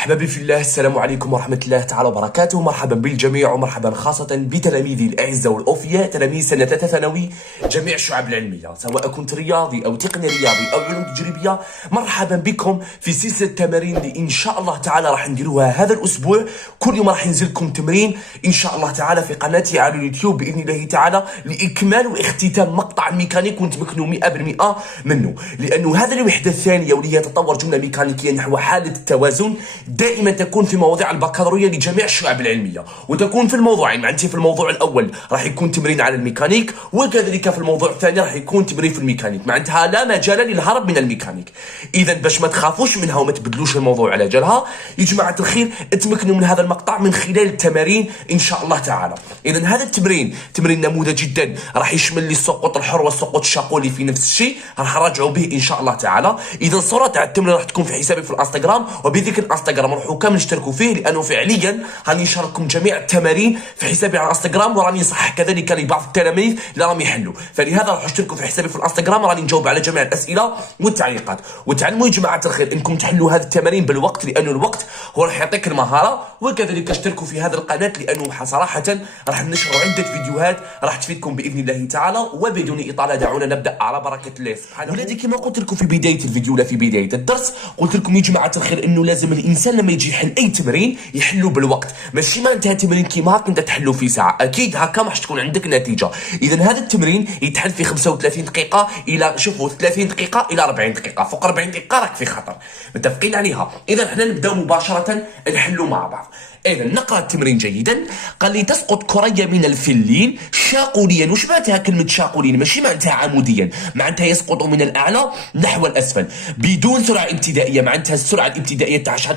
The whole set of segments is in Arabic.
أحبابي في الله، السلام عليكم ورحمة الله تعالى وبركاته. مرحبا بالجميع ومرحبا خاصة بتلاميذي الأعزاء والأوفياء، تلاميذ سنة ثالثة ثانوي جميع الشعب العلمية، سواء كنت رياضي أو تقني رياضي أو علوم تجريبية. مرحبا بكم في سلسلة تمارين اللي إن شاء الله تعالى راح نديروها هذا الأسبوع. كل يوم راح ينزل لكم تمرين إن شاء الله تعالى في قناتي على اليوتيوب بإذن الله تعالى، لإكمال واختتام مقطع الميكانيك ونتمكنوا 100% منه، لأنه هذا الوحدة الثانية واللي هي تطور جملة ميكانيكية نحو حالة التوازن دائما تكون في مواضيع البكالوريا لجميع الشعب العلمية، وتكون في الموضوعين. معناتها في الموضوع الأول راح يكون تمرين على الميكانيك، وكذلك في الموضوع الثاني راح يكون تمرين في الميكانيك. معناتها لا مجال للهرب من الميكانيك. إذا باش ما تخافوش منها وما تبدلوش الموضوع على جالها، يا جماعة الخير اتمكنوا من هذا المقطع من خلال التمارين إن شاء الله تعالى. إذا هذا التمرين تمرين نموذج جدا، راح يشمل لي السقوط الحر والسقوط الشاقولي في نفس الشيء، راح نراجعوا به إن شاء الله تعالى. إذا الصورة تاع التمرين راح تكون في حسابي في الانستغرام، وبذكر الانستغرام روحوا كامل اشتركوا فيه، لانه فعليا راني نشارككم جميع التمارين في حسابي على الانستغرام، وراني نصحح كذلك لبعض التلاميذ اللي راهم يحلوا، فلهذا راح اشتركوا في حسابي في الانستغرام، راني نجاوب على جميع الاسئله والتعليقات. وتعلموا يا جماعه الخير انكم تحلوا هذه التمارين بالوقت، لانه الوقت هو راح يعطيك المهاره. وكذلك اشتركوا في هذه القناه، لانه صراحه راح ننشر عده فيديوهات راح تفيدكم باذن الله تعالى. وبدون اطاله دعونا نبدا على بركه الله سبحانه. ولادي كما قلت لكم في بدايه الفيديو ولا في بدايه الدرس، قلت لكم يا جماعه الخير انه لازم الانسان لما يجي يحل اي تمرين يحلوا بالوقت، ماشي ما انتهى تمرين كيما هاك انت تحلوا في ساعه، اكيد هكا ما راح تكون عندك نتيجه. اذا هذا التمرين يتحل في 35 دقيقه الى 30 دقيقه الى 40 دقيقه، فوق 40 دقيقه راك في خطر، متفقين عليها. اذا احنا نبداو مباشره نحلوا مع بعض. إذا نقرأ التمرين جيدا. قال لي تسقط كرية من الفلين شاقوليا. وش معناتها كلمة شاقوليا؟ ماشي معناتها عموديا، معناتها يسقط من الأعلى نحو الأسفل بدون سرعة ابتدائية. معناتها السرعة الابتدائية تاع شحال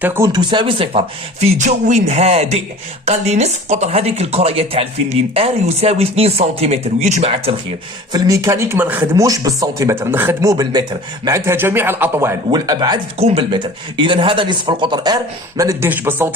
تكون تساوي 0 في جو هادئ. قال لي نصف قطر هذيك الكرية تاع الفلين ار يساوي 2 سنتيمتر. ويا جماعة الخير في الميكانيك ما نخدموش بالسنتيمتر، نخدموه بالمتر، معناتها جميع الأطوال والأبعاد تكون بالمتر. إذا هذا نصف القطر ار ما نديهش بالسنتيمتر،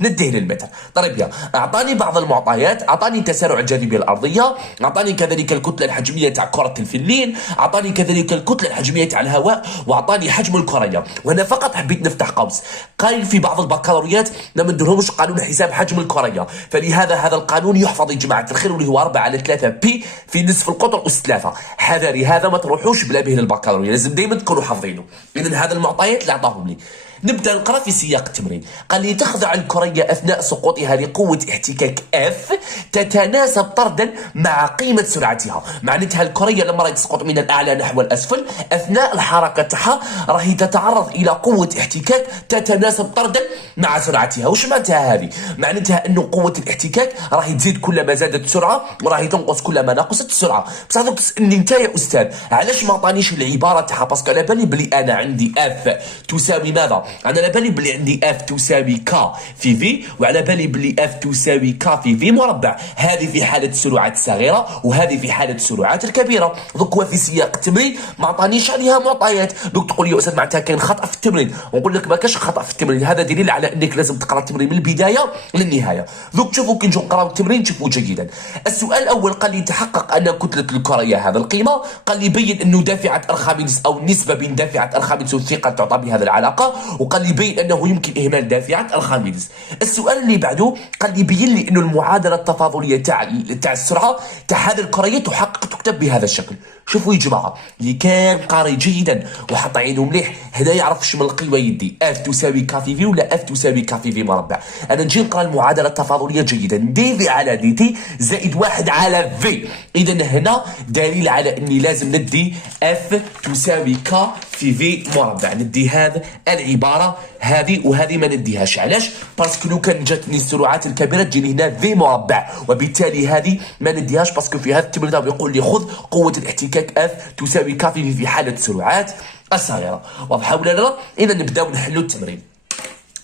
نديه للمتر. طيب يا اعطاني بعض المعطيات، اعطاني تسارع الجاذبيه الارضيه، اعطاني كذلك الكتله الحجميه تاع كره الفلين، اعطاني كذلك الكتله الحجميه تاع الهواء، واعطاني حجم الكريه. وهنا فقط حبيت نفتح قوس. قال في بعض البكالوريات ما نديرهمش قانون حساب حجم الكريه، فلهذا هذا القانون يحفظ يا جماعه الخير، واللي هو 4/3 بي في نصف القطر اس 3. حذري هذا ما تروحوش بلا به للبكالوريا، لازم دائما تكونوا حافظينه. اذا هذا المعطيات اللي اعطاهم لي. نبدأ نقرأ في سياق التمرين. قال لي تخضع الكرية أثناء سقوطها لقوة احتكاك F تتناسب طردا مع قيمة سرعتها. معناتها الكرية لما راهي تسقط من الأعلى نحو الأسفل أثناء الحركة تاعها راهي تتعرض إلى قوة احتكاك تتناسب طردا مع سرعتها. وش معناتها هذه؟ معناتها أنه قوة الاحتكاك راهي تزيد كلما زادت السرعة، وراهي تنقص كلما نقصت السرعة. بصح دوك تسألني أنت يا أستاذ علاش ما عطانيش العبارة تاعها؟ باسكو على بالي بلي أنا عندي F تساوي ماذا؟ انا على بالي بلي عندي اف تساوي ك في في، وعلى بالي بلي اف تساوي ك في في مربع. هذه في حاله السرعات الصغيره، وهذه في حاله السرعات الكبيره. دوك هو في سياق التمرين ما عطانيش عليها معطيات. دوك تقول لي يا استاذ معناتها كاين خطا في التمرين، ونقول لك ما كاش خطا في التمرين. هذا دليل على انك لازم تقرا التمرين من البدايه للنهايه. دوك شوفوا كي نجيو نقراو التمرين شوفوا جيدا. السؤال الاول قال لي تحقق ان كتله الكريه هذا القيمه. قال لي بين انه دافعه ارخميدس او النسبه بين دافعه ارخميدس والثقل تعطى بهذه العلاقه. وقال لي بين انه يمكن اهمال دافعه ارخميدس. السؤال اللي بعده قال لي بين لي انه المعادله التفاضليه تاع السرعه تاع هذه الكريه تكتب بهذا الشكل. شوفوا يا جماعه اللي كان قاري جيدا وحط عينه مليح هنا يعرف شمن القوه يدي اف تساوي ك في في ولا اف تساوي ك في في مربع. انا نجي نقرا المعادله التفاضليه جيدا. دي في على دي تي زائد 1 على في. اذا هنا دليل على اني لازم ندي اف تساوي ك في في مربع. ندي هذا العباره هذه وهذه ما نديهاش. علاش؟ باسكو لو كان جاتني السرعات الكبيره تجيني هنا في مربع، وبالتالي هذه ما نديهاش. باسكو في هذا التمرين بيقول لي خذ قوه الاحتكاك اف تساوي ك في حاله السرعات الصغيره. واضحه ولا لا؟ اذا نبداو نحلوا التمرين.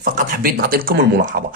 فقط حبيت نعطي لكم الملاحظه.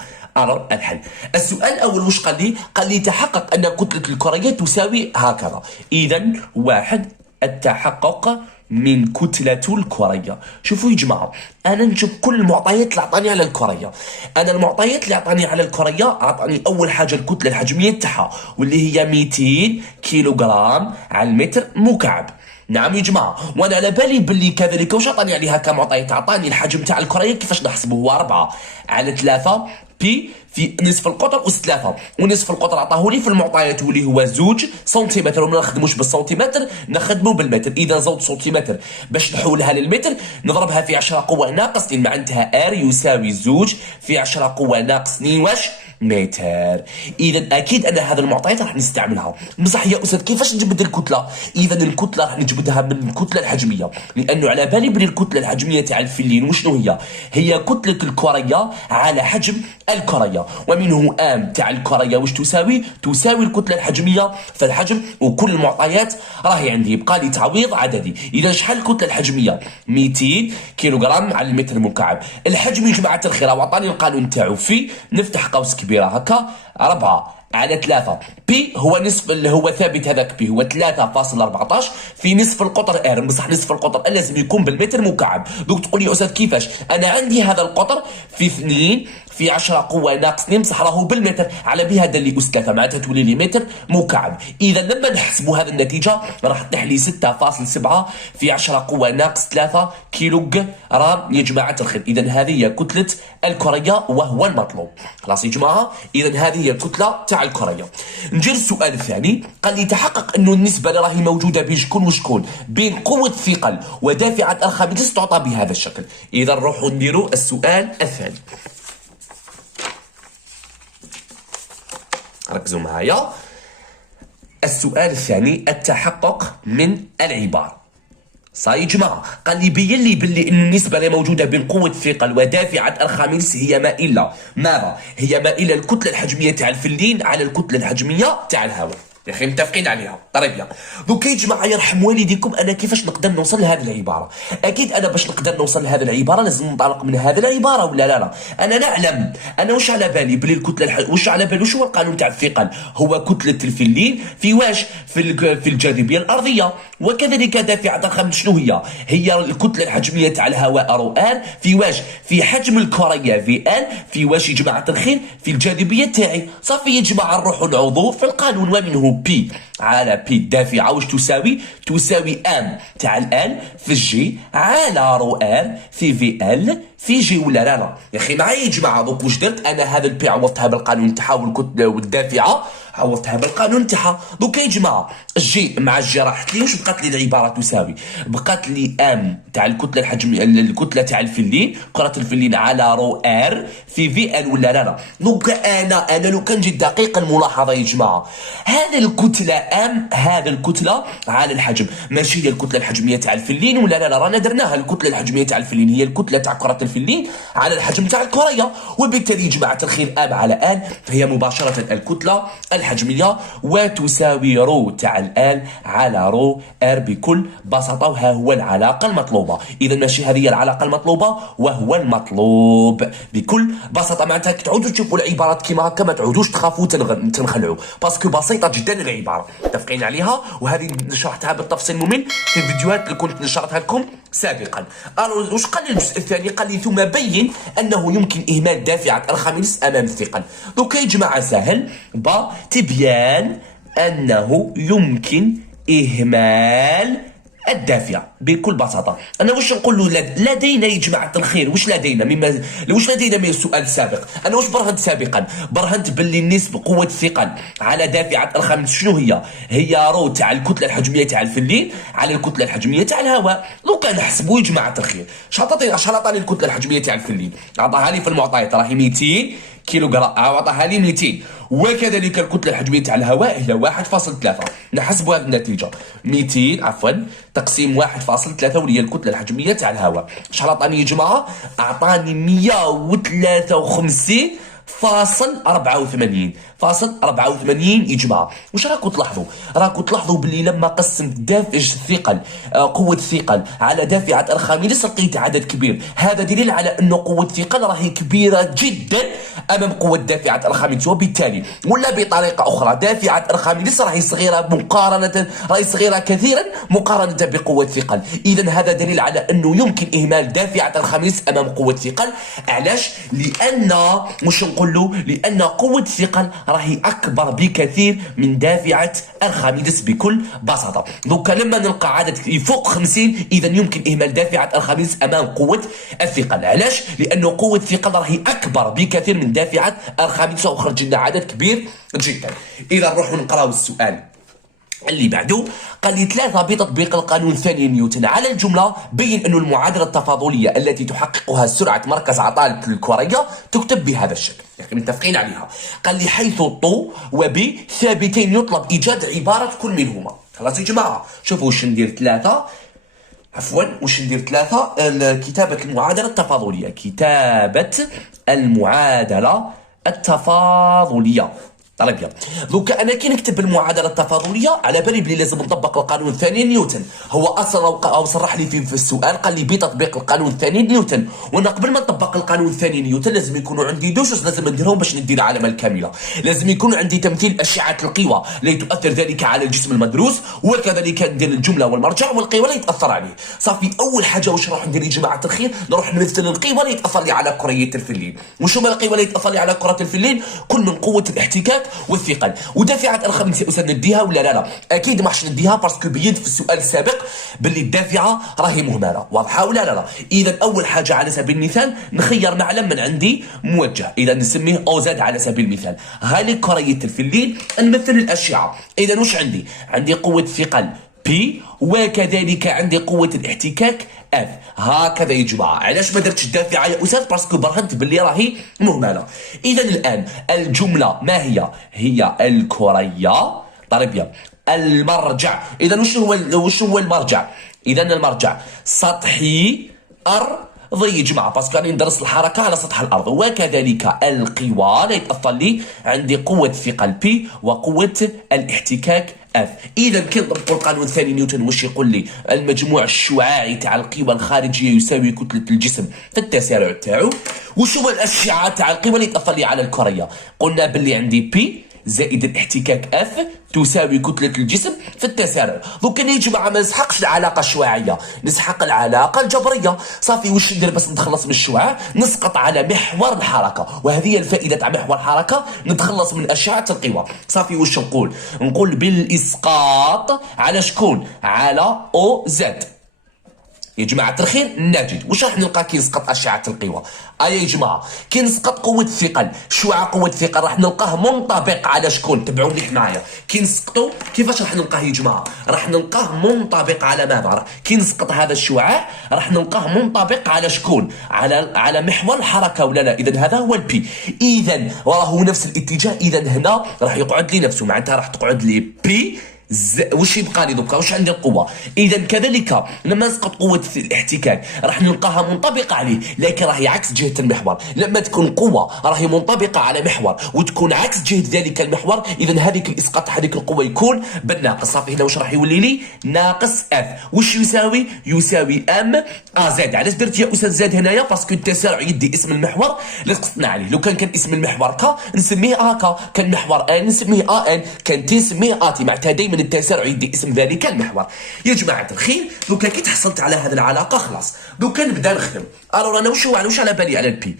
الحل. السؤال الاول واش قال لي؟ قال لي تحقق ان كتله الكريه تساوي هكذا. اذا واحد التحقق من كتلة الكرية. شوفوا يا جماعة أنا نشوف كل المعطيات اللي أعطاني على الكرية. أنا المعطيات اللي أعطاني على الكرية أعطاني أول حاجة الكتلة الحجمية تاعها واللي هي 200 كيلوغرام على المتر مكعب. نعم يا جماعه، وانا على بالي باللي كذلك واش عطاني عليها كمعطيات، عطاني الحجم تاع الكريه كيفاش نحسبه، هو 4 على 3 بي في نصف القطر أس 3، ونصف القطر عطاه لي في المعطيات واللي هو 2 سنتيمتر، وما نخدموش بالسنتيمتر نخدمو بالمتر. اذا 2 سنتيمتر باش نحولها للمتر نضربها في 10 قوه ناقص 2، معناتها ار يساوي 2 في 10 قوه ناقص 2 واش متر. اذا اكيد ان هذا المعطيات راح نستعملها. بصح يا استاذ كيفاش نجبد الكتله؟ اذا الكتله راح نجبدها من الكتله الحجميه، لانه على بالي بلي الكتله الحجميه تاع الفلين وشنو هي؟ هي كتله الكريه على حجم الكريه، ومنه ام تاع الكريه واش تساوي؟ تساوي الكتله الحجميه في الحجم، وكل المعطيات راهي عندي. يبقى لي تعويض عددي. اذا شحال الكتله الحجميه؟ 200 كيلوغرام على المتر مكعب. الحجم يا جماعه الخير وعطاني القانون تاعو، في نفتح قوس كبيره هكا 4 على 3 بي هو نصف اللي هو ثابت، هذاك بي هو 3.14 في نصف القطر ار. بصح نصف القطر لازم يكون بالمتر مكعب. دوك تقول لي استاذ كيفاش؟ انا عندي هذا القطر في 2 في 10 قوه ناقص 2، بصح راهو بالمتر، على بها دار لي اس 3 معناتها تولي لي متر مكعب. اذا لما نحسبوا هذه النتيجه راح تطيح لي 6.7 في 10 قوه ناقص 3 كيلو جرام يا جماعه الخير. اذا هذه هي كتله الكريه وهو المطلوب. خلاص يا جماعه، اذا هذه هي الكتله تاع الكريه. نجي للسؤال الثاني، قال لي تحقق انه النسبه اللي راهي موجوده بين شكون وشكون، بين قوه ثقل ودافعه ارخميدس تعطى بهذا الشكل. اذا نروحوا نديروا السؤال الثاني. ركزوا معايا. السؤال الثاني التحقق من العبارة. صاي يا جماعة، قال لي بين لي باللي ان النسبة اللي موجودة بين قوة ثقل ودافعة ارخميدس هي مائلة. ماذا؟ هي مائلة الكتلة الحجمية تاع الفلين على الكتلة الحجمية تاع الهواء. يا اخي متفقين عليها. طيب دوك يا جماعه يرحم والديكم، انا كيفاش نقدر نوصل لهذه العباره؟ اكيد انا باش نقدر نوصل لهذه العباره لازم ننطلق من هذه العباره، ولا لا؟ انا نعلم، انا واش على بالي بلي الكتله واش على بالي واش هو القانون تاع الثقل؟ هو كتله الفلين في واش في الجاذبيه الارضيه، وكذلك دافعه الارخميدس شنو هي؟ هي الكتله الحجميه تاع الهواء رو ار في واش؟ في حجم الكريه في ال في واش يا جماعه الخير؟ في الجاذبيه تاعي. صافي يا جماعه نروحوا نعوضوا في القانون، ومنه بي على بي الدافعه واش تساوي؟ تساوي ام تاع الان في جي على رو ار في في ال في جي، ولا لا؟ يا اخي معايا يا جماعه. دوك واش درت انا؟ هذا البي عوضتها بالقانون تاعها، والكتله والدافعه عوضتها بالقانون تاعها. دوك يا جماعه الجي مع الجي راحت لي، واش بقات لي العباره تساوي؟ بقات لي ام تاع الكتله الحجميه الكتله تاع الفلين كره الفلين على رو ار في في ال، ولا لا؟ دوك انا لو كان جيت دقيق الملاحظه يا جماعه، هذه الكتله ام هذه الكتله على الحجم ماشي هي الكتله الحجميه تاع الفلين، ولا لا؟ رانا درناها. الكتله الحجميه تاع الفلين هي الكتله تاع كره الفلين على الحجم تاع الكريه، وبالتالي يا جماعه الخير ام على ان هي مباشره الكتله الحجميه، وتساوي رو تاع الان على رو ار بكل بساطه. وها هو العلاقه المطلوبه. اذا ماشي هذه العلاقه المطلوبه وهو المطلوب بكل بساطه. معناتها تعودوا تشوفوا العبارات كيما هكا، ما تعودوش تخافوا تنخلعوا، باسكو بسيطه جدا العباره، متفقين عليها. وهذه شرحتها بالتفصيل ممل في الفيديوهات اللي كنت نشرتها لكم سابقا. واش قال لي الجزء الثاني؟ قال لي ثم بين انه يمكن اهمال دافعه ارخميدس امام الثقل. دوك يا جماعه سهل تبيان انه يمكن اهمال الدافعه بكل بساطه. انا واش نقول له؟ لدينا يا جماعه الخير واش لدينا واش لدينا من السؤال السابق؟ انا واش برهنت سابقا؟ برهنت باللي نسبه قوه الثقل على دافعه الارخميدس شنو هي؟ هي رو تاع الكتله الحجميه تاع الفلين على الكتله الحجميه تاع الهواء. لو كان نحسبوا يا جماعه الخير شحال عطاني الكتله الحجميه تاع الفلين؟ عطاها لي في المعطيات راهي 200 كيلو جرام، عطاها لي 200. وكذلك الكتله الحجميه تاع الهواء هي 1.3. نحسبوا هذه النتيجه 200 تقسيم 1.3 واللي هي الكتله الحجميه تاع الهواء. شحال عطاني يا جماعه؟ اعطاني 153.84 يا جماعه. واش راكم تلاحظوا؟ راكم تلاحظوا باللي لما قسمت الثقل قوه الثقل على دافعه ارخميدس لقيت عدد كبير. هذا دليل على انه قوه الثقل راهي كبيره جدا امام قوه دافعه ارخميدس، وبالتالي ولا بطريقه اخرى دافعه ارخميدس راهي صغيره كثيرا مقارنه بقوه ثقل. اذا هذا دليل على انه يمكن اهمال دافعه ارخميدس امام قوه ثقل. علاش؟ لان واش نقول له، لان قوه الثقل راهي اكبر بكثير من دافعه ارخميدس بكل بساطه. دوكا لما نلقى عدد يفوق 50 اذا يمكن اهمال دافعه ارخميدس امام قوه الثقل. علاش؟ لانه قوه الثقل راهي اكبر بكثير من دافعه ارخميدس، وخرج لنا عدد كبير جدا. اذا نروحوا نقراو السؤال اللي بعده. قال لي 3 بتطبيق القانون الثاني لنيوتن على الجملة بين أن المعادلة التفاضلية التي تحققها سرعة مركز عطارد الكرية تكتب بهذا الشكل، يعني متفقين عليها. قال لي حيث طو وب ثابتين يطلب إيجاد عبارة كل منهما. خلاص يا جماعة شوفوا واش ندير 3 واش ندير 3 كتابة المعادلة التفاضلية، كتابة المعادلة التفاضلية. طيب دوكا انا كي نكتب المعادله التفاضليه على بالي بلي لازم نطبق القانون الثاني نيوتن. هو اصلا او صرح لي في السؤال قال لي بتطبيق القانون الثاني نيوتن، وانا قبل ما نطبق القانون الثاني نيوتن لازم يكونوا عندي دوسوس لازم نديرهم باش ندير العلامه الكامله. لازم يكون عندي تمثيل اشعه القوى التي تؤثر ذلك على الجسم المدروس، وكذلك ندير الجمله والمرجع والقوى اللي يتاثر عليه. صافي اول حاجه واش راح ندير يا جماعه الخير، نروح نمثل القوى اللي تاثر لي على كريه الفلين. وش هما القوى اللي تاثر لي على كره الفلين؟ كل من قوه الاحتكاك والثقل. ودافعه ارخميدس يا استاذ نديها ولا لا؟ اكيد ما حش نديها باسكو بينت في السؤال السابق باللي الدافعه راهي مهمله، واضحه ولا لا؟ اذا اول حاجه على سبيل المثال نخير معلم من عندي موجه، اذا نسميه او زد على سبيل المثال. هذه كريه الفلين نمثل الاشعه. اذا واش عندي قوه الثقل بي، وكذلك عندي قوة الاحتكاك اف. هكذا يا جماعة. علاش ما درتش الدافعة يا أستاذ؟ باسكو برهنت باللي راهي مهملة. إذا الآن الجملة ما هي؟ هي الكرية. طيب المرجع، إذا وش هو المرجع؟ إذا المرجع سطحي أرضي يا جماعة، باسكو راني ندرس الحركة على سطح الأرض. وكذلك القوى اللي يتأثر لي عندي قوة الثقل بي وقوة الاحتكاك اف. اذا كي نطبقوا القانون الثاني نيوتن واش يقول لي؟ المجموع الشعاعي تاع القوى الخارجيه يساوي كتله الجسم في التسارع تاعو. وش هو الاشعه تاع القوى اللي تاثر لي على الكريه؟ قلنا باللي عندي بي زائد الاحتكاك اف تساوي كتله الجسم في التسارع. دوك انا يا جماعه ما نسحقش العلاقه الشعاعيه، نسحق العلاقه الجبريه. صافي واش ندير باش نتخلص من الشعاع؟ نسقط على محور الحركه، وهذه هي الفائده تاع محور الحركه، نتخلص من اشعه القوى. صافي واش نقول بالاسقاط على شكون؟ على او زد. يا جماعة الخير نجد واش راح نلقى كي نسقط أشعة القوى؟ يا جماعة كي نسقط قوة الثقل، شعاع قوة الثقل راح نلقاه منطبق على شكون؟ تبعوني معايا. كي نسقطو كيفاش راح نلقاه يا جماعة؟ راح نلقاه منطبق على ماذا؟ كي نسقط هذا الشعاع راح نلقاه منطبق على شكون؟ على محور الحركة ولا لا؟ إذا هذا هو البي. إذا راهو نفس الاتجاه. إذا هنا راح يقعد لي نفسه، معناتها راح تقعد لي بي وش يبقى لي دوكا؟ واش عندي القوه؟ اذا كذلك لما نسقط قوه الاحتكاك راح نلقاها منطبقه عليه، لكن راهي عكس جهه المحور. لما تكون قوه راهي منطبقه على محور وتكون عكس جهه ذلك المحور، اذا هذيك الاسقاط هذيك القوه يكون بالناقص. صافي هنا واش راح يولي لي؟ ناقص اف. واش يساوي؟ يساوي ام زد. علاش درت يا استاذ زاد هنايا؟ باسكو التسارع يدي اسم المحور اللي قصدنا عليه. لو كان اسم المحور ك نسميه ك، كان محور ان نسميه ان، كان تي نسميه اتي. معناتها دائما التسارع يدي اسم ذلك المحور. يا جماعة الخير دوكا كي تحصلت على هذه العلاقة خلاص دوكا نبدا نخدم. الو انا واش على بالي على البي؟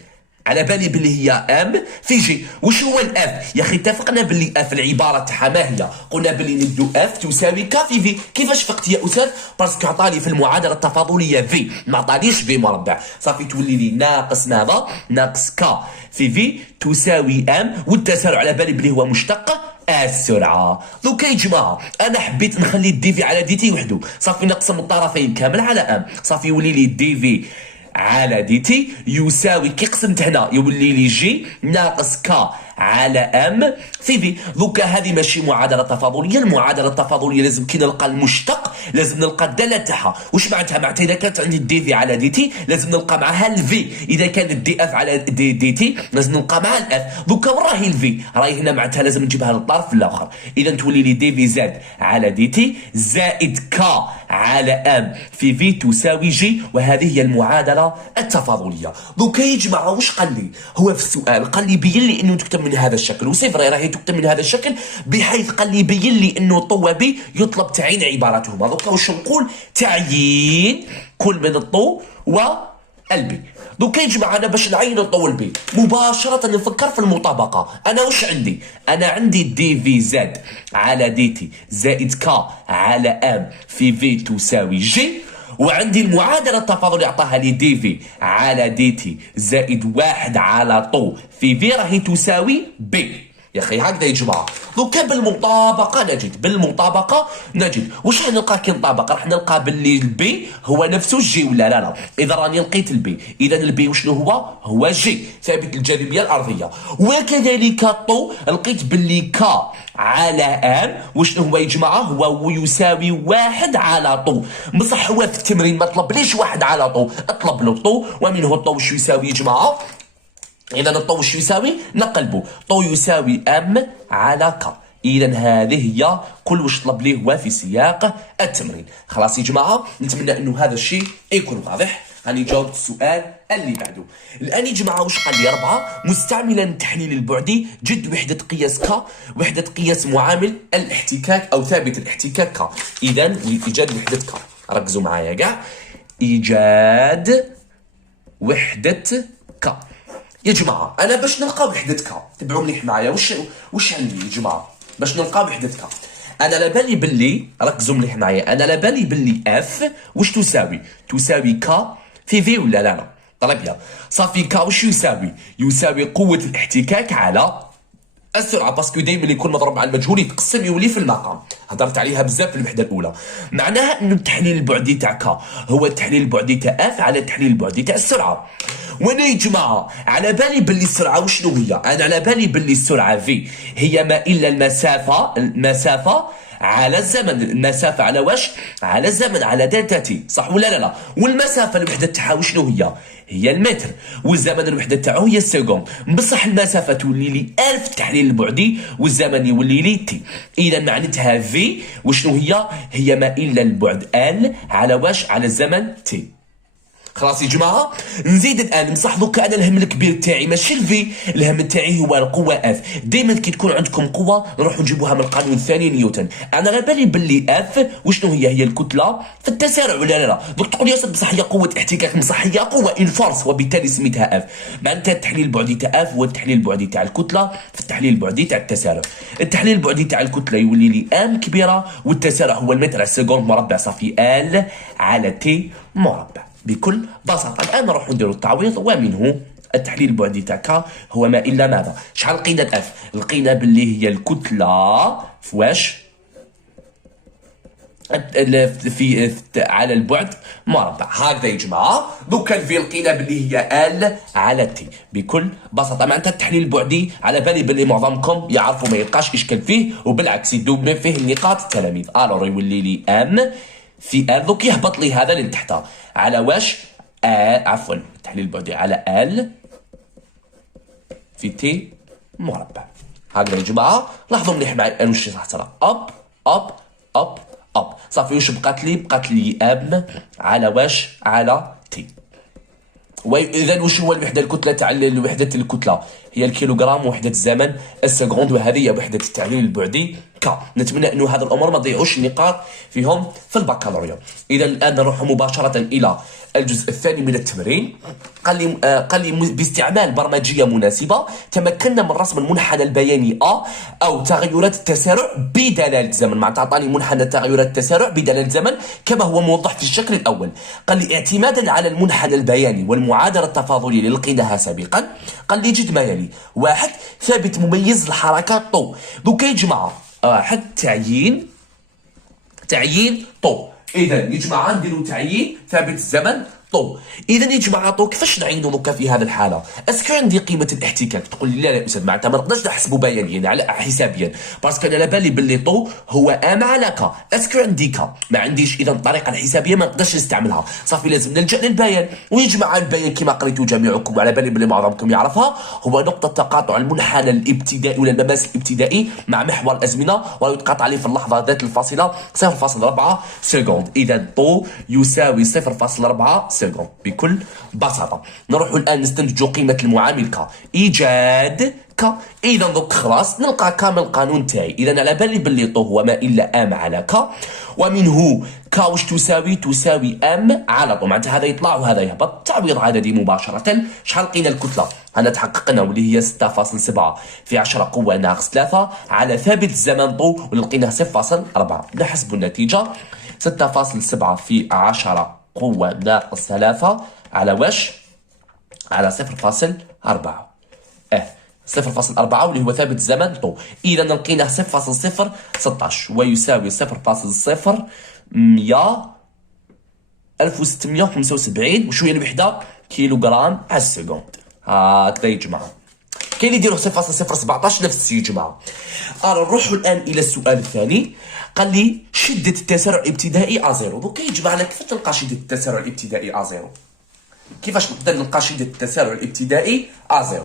على بالي باللي هي ام في جي. وش هو الاف؟ يا اخي اتفقنا باللي اف العباره تاعها ما هي؟ قلنا باللي ندو اف تساوي ك في في. كيفاش فقت يا استاذ؟ باسكو عطاني في المعادله التفاضليه في، ما عطانيش في مربع. صافي تولي لي ناقص ماذا؟ ناقص ك في تساوي ام، والتسارع على بالي باللي هو مشتق السرعه. دوكا يا جماعه انا حبيت نخلي الدي في على دي تي وحده. صافي نقسم الطرفين كامل على ام. صافي يولي لي دي في على دي تي يساوي، كي قسمت هنا يولي لي جي ناقص ك على ام في في. دوكا هذه ماشي معادله تفاضليه، المعادله التفاضليه لازم كي نلقى المشتق لازم نلقى الداله تاعها. واش معناتها اذا كانت عندي دي في على دي تي لازم نلقى معها الفي، اذا كانت دي اف على دي تي لازم نلقى معها الاف. دوكا وين راهي الفي؟ راهي هنا معناتها لازم نجيبها للطرف الاخر، اذا تولي لي دي في زد على دي تي زائد كا على ام في تساوي جي، وهذه هي المعادله التفاضليه. دوكا يا جماعه واش قال لي هو في السؤال؟ قال لي بين لي انه تكتب من هذا الشكل، وسي فري راهي تكتب من هذا الشكل، بحيث قال لي بين لي انه طو بي يطلب تعيين عبارتهما. دوكا واش نقول؟ تعيين كل من الطو والبي. دوكا يا جماعه انا باش نعين الطو والبي مباشره نفكر في المطابقه. انا واش عندي؟ انا عندي دي في زد على دي تي زائد كا على ام في تساوي جي، وعندي المعادله التفاضليه عطاها لي دي في على دي تي زائد 1 على طو في راهي تساوي بي. يا اخي هكذا يا جماعه. دوكا بالمطابقه نجد واش راح نلقى كي نطابق؟ راح نلقى باللي البي هو نفسه الجي ولا لا؟ اذا راني لقيت البي، اذا البي وشنو هو جي ثابت الجاذبيه الارضيه. وكذلك الطو لقيت باللي كا على ام وشنو هو يا جماعه؟ هو يساوي 1 على طو. بصح هو في التمرين ما طلبليش 1 على طو، اطلب له الطو، ومنه الطو شو يساوي يا جماعه؟ إذا الطو شو يساوي؟ نقلبه، طو يساوي ام على ك. إذا هذه هي كل واش طلب ليه هو في سياق التمرين. خلاص يا جماعة، نتمنى إنه هذا الشيء يكون واضح. راني جاوبت السؤال اللي بعده. الآن يا جماعة واش قال لي 4 مستعملا التحليل البعدي جد وحدة قياس ك، وحدة قياس معامل الاحتكاك أو ثابت الاحتكاك ك. إذا إيجاد وحدة ك، ركزوا معايا كاع، إيجاد وحدة ك. يا جماعة أنا باش نلقى وحدة ك، تبعوا مليح معايا، واش عندي يا جماعة باش نلقى وحدة ك؟ أنا لا بالي باللي، ركزوا مليح معايا، أنا لا بالي باللي اف واش تساوي؟ تساوي ك في ولا لا؟ طيب يا صافي ك واش يساوي قوة الاحتكاك على السرعه، باسكو دائما يكون مضروب مع المجهول يتقسم يولي في المقام. هضرت عليها بزاف في الوحده الاولى. معناها انه التحليل البعدي تاع ك هو التحليل البعدي تاع اف على التحليل البعدي تاع السرعه. وانا يا جماعه على بالي باللي السرعه وشنو هي؟ انا على بالي باللي السرعه في هي ما الا المسافه على الزمن. المسافه على واش؟ على الزمن، على دلتا تي، صح ولا لا؟ والمسافه الوحده تاعها وشنو هي المتر، والزمن الوحده تاعو هي السكوند. بصح المسافه تولي لي 1000 التحليل البعدي، والزمن يولي لي تي. اذا معناتها في وشنو هي ما الا البعد ال على واش؟ على الزمن تي. خلاص يا جماعه، نزيد الان نصح دوكا انا الهم الكبير تاعي ماشي الفي، الهم تاعي هو القوه اف. دائما كي تكون عندكم قوه نروحوا نجيبوها من القانون الثاني نيوتن. انا على بالي باللي اف وشنو هي الكتله في التسارع ولا لا؟ دوك تقول يا بصح هي قوه احتكاك، بصح هي قوه ان فورس، وبالتالي سميتها اف. معناتها التحليل البعدي تاع اف هو التحليل البعدي تاع الكتله في التحليل البعدي تاع التسارع. التحليل البعدي تاع الكتله يولي لي ام كبيره، والتسارع هو المتر على السكوند مربع، صافي ال على تي مربع. بكل بساطه الان نروحوا نديروا التعويض، ومنه التحليل البعدي تاع ك هو ما الا ماذا؟ شحال لقينا الاف؟ لقينا باللي هي الكتله في واش؟ في على البعد مربع. هكذا يا جماعه. دوكا الفي لقينا باللي هي ال على تي بكل بساطه. معناتها التحليل البعدي على بالي باللي معظمكم يعرفوا ما يلقاش اشكال فيه، وبالعكس يدوب فيه النقاط التلاميذ. الور يولي لي ام في ال، دوك يهبط لي هذا لتحت على واش؟ عفوا التحليل البعدي على ال في تي مربع. هكذا يا جماعه. لاحظوا مليح معي انا واش صح ترى اب اب اب اب. صافي واش بقات لي ام على واش؟ على تي. واذا واش هو الوحده الكتله تاع الوحده الكتله؟ هي الكيلوغرام، وحده الزمن السكوند، وهذه هي وحده التحليل البعدي ك. نتمنى انه هذه الامور ما تضيعوش النقاط فيهم في البكالوريا. اذا الان نروح مباشره الى الجزء الثاني من التمرين. قال لي باستعمال برمجيه مناسبه تمكنا من رسم المنحنى البياني او تغيرات التسارع بدلاله الزمن. معناتها عطاني منحنى تغيرات التسارع بدلاله الزمن كما هو موضح في الشكل الاول. قال لي اعتمادا على المنحنى البياني والمعادله التفاضليه اللي لقيناها سابقا، قال لي جد ما يلي: 1 ثابت مميز لحركات طو. دوكا يا جماعه 1 تعيين طو. اذا يا جماعه نديروا تعيين ثابت الزمن طو. اذا يا جماعه طو كيفاش نعينوا دوكا في هذه الحاله؟ اسكو عندي قيمه الاحتكاك؟ تقول لي لا لا استاذ معناتها ما نقدرش نحسبوا بيانيا على حسابيا، باسكو انا على بالي باللي طو هو ام على كا. اسكو عندي كا؟ ما عنديش، اذا الطريقه الحسابيه ما نقدرش نستعملها، صافي لازم نلجا للبيان. ويا جماعه البيان كما قريتوا جميعكم وعلى بالي باللي معظمكم يعرفها، هو نقطه تقاطع المنحنى الابتدائي ولا المماس الابتدائي مع محور الازمنه، ويتقاطع عليه في اللحظه ذات الفاصله 0.4 سكوند. اذا طو يساوي 0.4 سكوند بكل بساطه. نروح الان نستنتج قيمه المعامل ك ايجاد ك. اذا دوك خلاص نلقى كامل القانون تاعي. اذا على بالي باللي طو هو ما الا ام على ك، ومنه ك واش تساوي؟ تساوي ام على طو، معناتها هذا يطلع وهذا يهبط، تعويض عددي مباشره. شحال لقينا الكتله؟ انا تحققنا واللي هي 6.7 في 10 قوه ناقص 3 على ثابت الزمن طو، ولقيناه 0.4. نحسب النتيجه 6.7 في 10 قوه ناقص 3 على واش؟ على 0.4. 0.4 واللي هو ثابت الزمن طو. اذا لقيناه 0.016 ويساوي 1675 وشويه الوحده كيلوغرام على السكوند. هكذا يا جماعه. كاين اللي يديروا 0.017 نفس الشيء يا جماعه. نروحوا الان الى السؤال الثاني. قال لي شده التسارع الابتدائي ازيرو. دوكا يا جماعه كيفاش نلقى شده التسارع الابتدائي ازيرو؟ كيفاش نقدر نلقى شده التسارع الابتدائي ازيرو؟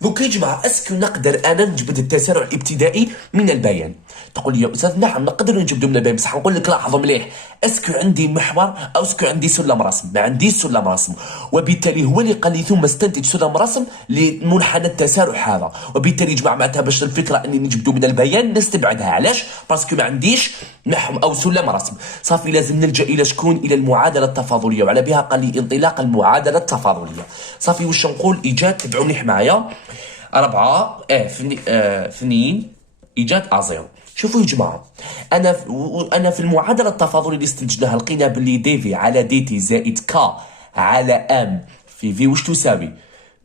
دوك يا جماعه اسكو نقدر انا نجبد التسارع الابتدائي من البيان؟ تقول لي يا استاذ نعم نقدر نجبدو من البيان، بصح نقول لك لاحظوا مليح، اسكو عندي محور او اسكو عندي سلم رسم؟ ما عنديش سلم رسم، وبالتالي هو اللي قال لي ثم استنتج سلم رسم لمنحنى التسارع هذا، وبالتالي يا جماعه معناتها باش الفكره اني نجبدو من البيان نستبعدها. علاش؟ باسكو ما عنديش نحو او سلم رسم. صافي لازم نلجا الى شكون؟ الى المعادله التفاضليه، وعلى بها قال لي انطلاق المعادله التفاضليه. صافي واش نقول؟ ايجاد، تبعوا مليح معايا، 4 2 ايجاد ازيرو. شوفوا يا جماعه، انا في المعادله التفاضليه اللي استنتجناها لقينا باللي دي في على دي تي زائد كا على ام في في واش تساوي؟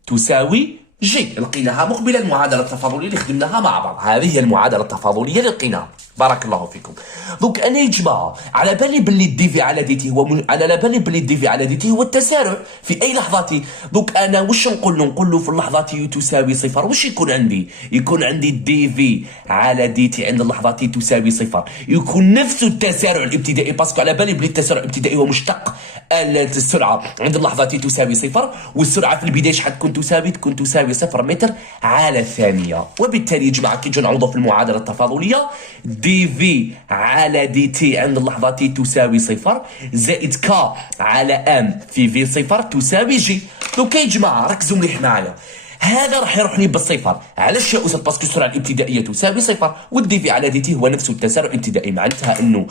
تساوي جي. لقيناها مقبله المعادله التفاضليه اللي خدمناها مع بعض. هذه هي المعادله التفاضليه اللي لقيناها. بارك الله فيكم. دونك انا يا جماعه على بالي باللي دي في على دي تي هو انا على بالي باللي دي في على دي تي هو التسارع في اي لحظه. دونك انا واش نقول له؟ نقول له في اللحظه تي تساوي صفر واش يكون عندي؟ يكون عندي دي في على دي تي عند اللحظه تي تساوي صفر، يكون نفس التسارع الابتدائي، باسكو على بالي باللي التسارع الابتدائي هو مشتق السرعه عند اللحظه تي تساوي صفر، والسرعه في البدايه شحال تكون تساوي؟ تكون تساوي 0 متر على الثانيه. وبالتالي يا جماعه كي نجي نعوضوا في المعادله التفاضليه، دي في على دي تي عند اللحظه تي تساوي صفر زائد كا على ام في صفر تساوي جي. دونك يا جماعه ركزوا مليح معايا، هذا راح يروح لي بالصفر. علاش يا استاذ؟ باسكو السرعه الابتدائيه تساوي صفر، والدي في على دي تي هو نفسه التسارع الابتدائي، معناتها انه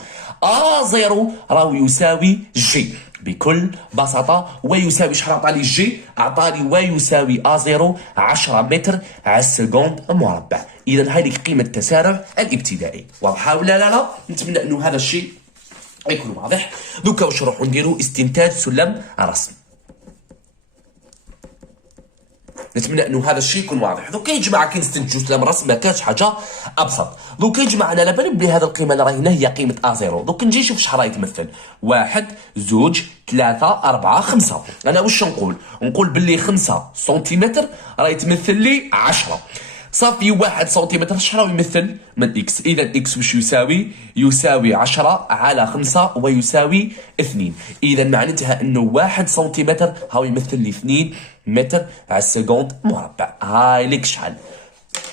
زيرو راهو يساوي جي بكل بساطه. ويساوي شحال عطاني الجي؟ عطاني ويساوي زيرو 10 متر على السكوند مربع. اذا هذه قيمه التسارع الابتدائي. واضحه ولا لا؟ نتمنى انه هذا الشيء يكون واضح. دوكا واش نروحوا نديروا؟ استنتاج سلم رسم. نتمنى انه هذا الشيء يكون واضح. دوكا يا جماعه كي نستنتجوا سلم رسم ما كانش حاجه ابسط. دوكا يا جماعه انا على بالي بلي هذه القيمه اللي راهي هنا هي قيمه زيرو. دوك نجي نشوف شحال راهي تمثل. 1 2 3 4 5. انا واش نقول؟ نقول باللي 5 سنتيمتر راهي تمثل لي 10. صافي 1 سنتيمتر شحال راهو يمثل من اكس؟ اذا اكس واش يساوي؟ يساوي 10 على 5 ويساوي 2. اذا معناتها انه 1 سنتيمتر هاو يمثل لي 2 متر على السكوند مربع. هاي لك شحال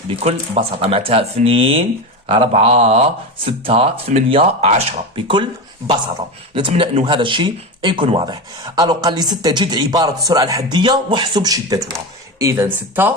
بكل بساطه، معناتها 2 4 6 8 10 بكل بساطه. نتمنى انه هذا الشيء يكون واضح. قال لي 6 جد عباره السرعه الحديه واحسب شدتها. اذا 6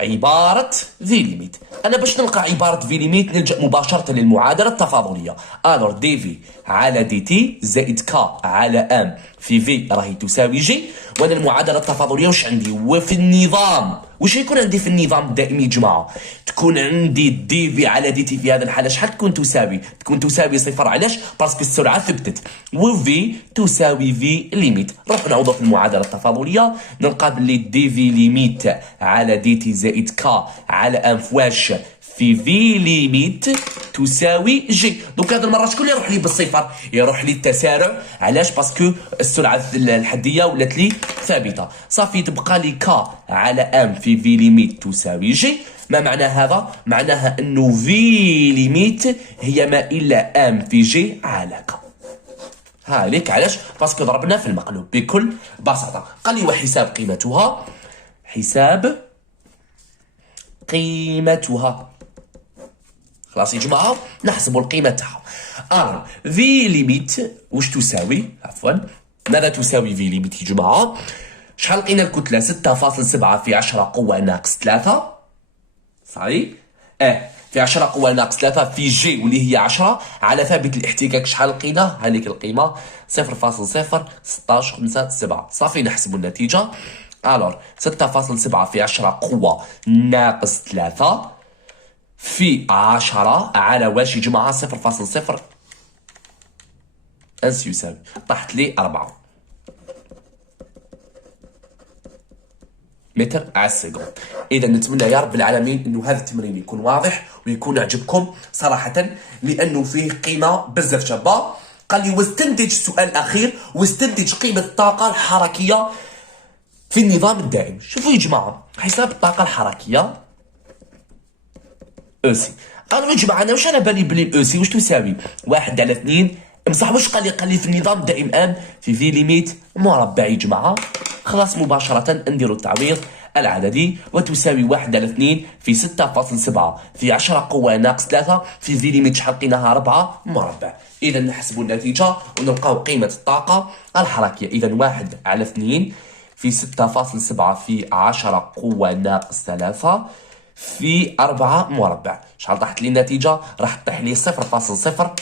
عبارة في ليميت. أنا باش نلقى عبارة في ليميت نلجأ مباشرة للمعادلة التفاضلية. ألور دي في على دي تي زائد كا على ام في راهي تساوي جي. وأنا المعادلة التفاضلية واش عندي؟ وفي النظام واش يكون عندي في النظام الدائمي يا جماعة؟ تكون عندي دي في على دي تي في هذه الحالة شحال تكون تساوي؟ تكون تساوي صفر. علاش؟ باسكو السرعة ثبتت، وفي تساوي في ليميت. نروح نعوض في المعادلة التفاضلية، نلقى بلي دي في ليميت على دي تي زائد كا على ام فواش في في ليميت تساوي جي. دونك هذه المره شكون اللي يروح لي بالصفر؟ يروح لي التسارع. علاش؟ باسكو السرعه الحديه ولات لي ثابته. صافي تبقى لي ك على ام في في ليميت تساوي جي. ما معنى هذا؟ معناها انه في ليميت هي ما الا ام في جي على ك. هاليك علاش؟ باسكو ضربنا في المقلوب بكل بساطه. قال لي وحساب قيمتها، حساب قيمتها. خلاص يا جماعه نحسبوا القيمه تاعها. في ليميت واش تساوي؟ عفوا ماذا تساوي في ليميت يا جماعه؟ شحال لقينا الكتله؟ 6.7 في 10 قوه ناقص 3. صحيح؟ في 10 قوة ناقص 3 في جي واللي هي 10 على ثابت الاحتكاك. شحال لقينا؟ هذيك القيمة 0.01657. صافي نحسبوا النتيجة. الور 6.7 في 10 قوة ناقص 3 في 10 على واش يا جماعة؟ 0.0 أنس يساوي طاحت لي 4 متر على السكند. اذا نتمنى يا رب العالمين انه هذا التمرين يكون واضح ويكون عجبكم صراحه، لانه فيه قيمه بزاف شابه. قال لي واستنتج السؤال الاخير، واستنتج قيمه الطاقه الحركيه في النظام الدائم. شوفوا يا جماعه حساب الطاقه الحركيه او سي. قالوا يا جماعه انا واش على بالي بلي الاو سي واش تساوي 1 على 2 بصح واش قال لي؟ قال لي في النظام الدائم ام في ليميت مربع يا جماعه. خلاص مباشرة نديرو التعويض العددي وتساوي 1 على 2 في 6.7 في 10 قوة ناقص 3 في ليميت شحال لقيناها 4 مربع. إذا نحسبوا النتيجة ونلقاو قيمة الطاقة الحركية. إذا 1 على 2 في 6.7 في 10 قوة ناقص 3 في 4 مربع. شحال طاحت لي النتيجة؟ راح تطيح لي 0.0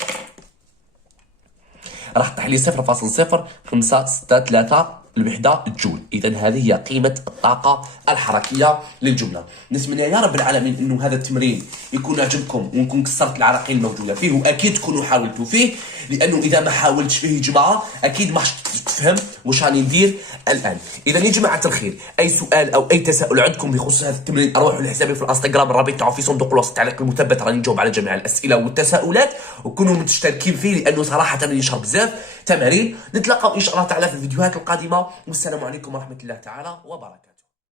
راح تطيح لي 0.0563 الوحدة جول. إذا هذه هي قيمة الطاقة الحركية للجملة. نتمنى يا رب العالمين إنه هذا التمرين يكون عجبكم ونكون كسرت العراقيل الموجودة فيه، وأكيد تكونوا حاولتوا فيه، لأنه إذا ما حاولتش فيه يا جماعة أكيد ما تفهم واش راني ندير الآن. إذا يا جماعة الخير أي سؤال أو أي تساؤل عندكم بخصوص هذا التمرين أروحوا لحسابي في الانستغرام، الرابط تاعو في صندوق الوصف، التعليق المثبت، راني نجاوب على جميع الأسئلة والتساؤلات، وكونوا مشتركين فيه لأنه صراحة ينشر بزاف تمارين. نتلاقاو إن شاء الله تعالى في الفيديوهات القادمة، والسلام عليكم ورحمة الله تعالى وبركاته.